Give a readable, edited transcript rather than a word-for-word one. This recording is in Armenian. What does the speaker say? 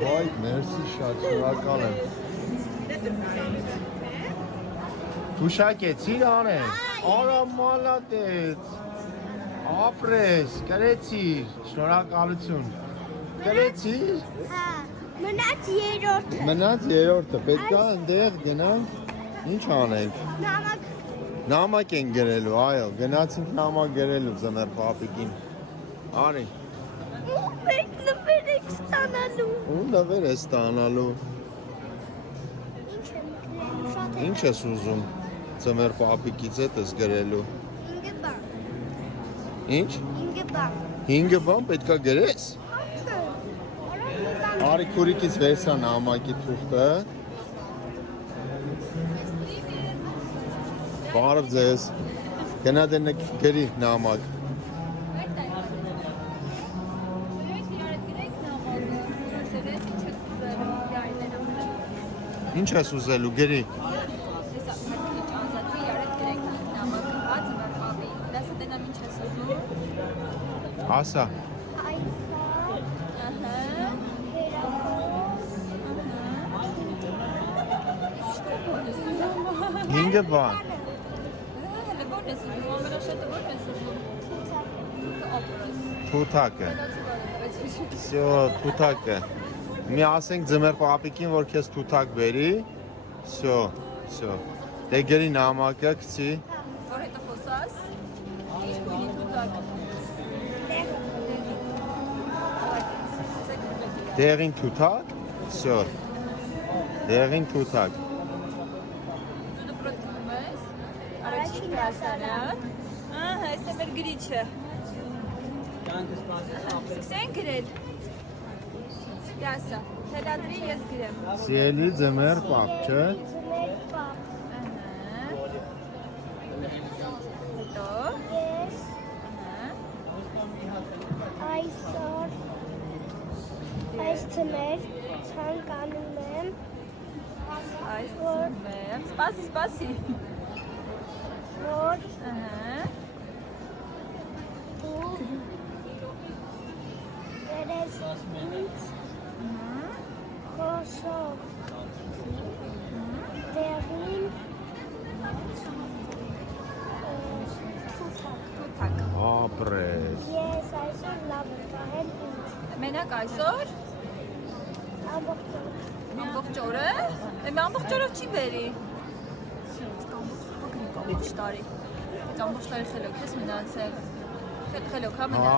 Vay, mersi շատ շնորհակալ եմ։ Թուշակեցիր անես։ Արա մալադեց։ Ապրես, կրեցիր, շնորհակալություն։ Կրեցիր։ Հա, մնաց երրորդը։ Մնաց երրորդը, պետք է այնտեղ գնանք, ինչ անենք։ Նամակ են գրելու, այո, գնացինք նամակ գրելու Ձմեռ պապիկին։ Արի։ Մենք նվեր եք ստանալու։ Ու նվեր է ստանալու։ Ինչ ես ուզում Ձմեռ պապիկից հետ ես գրելու։ 5 բան։ Ինչ։ 5 բան։ 5 բան պետք է գրես։ Արի քուրիկից վերցա նամակի թուղթը։ Բարև ձեզ։ Գնա դենեք գրի նամակ։ Ինչ ես ուզելու գրի։ Ասա։ Հինգ բան։ Թութակը։ Всё, թութակը։ Մի ասենք Ձմեռ պապիկին, որ քեզ թութակ բերի։ Всё, всё։ Դե գրի նամակը, գցի։ Որ հետո խոսաս։ Ինչ գույնի թութակ։ Դեղին թութակ։ Всё։ Դեղին թութակ։ Դու դպրոցում ես։ Առաջին դասարան։ Ահա, այս է մեր գրիչը։ Սկսենք գրել։ Դասա, թելադրի ես գրեմ։ Սիրելի Ձմեռ պապ, չէ՞։ Հետո։ Ես Ահա։ այսօր այս ձմեր ցանկանում եմ Այս ձմեռ։ Սպասի։ որ Ահա։ դու դերես ինձ խոսող դեղին Թութակ։ Ապրես։ ես այսօր լավ եմ կահել ինձ Մենակ այսօր։ ամբողջ օր Ամբողջ օրը։ Ամբողջ օրով չի բերի։ Ամբողջ տարի։ Ամբողջ տարի խելոք ես մնացել։ Խելոք հա մնացել։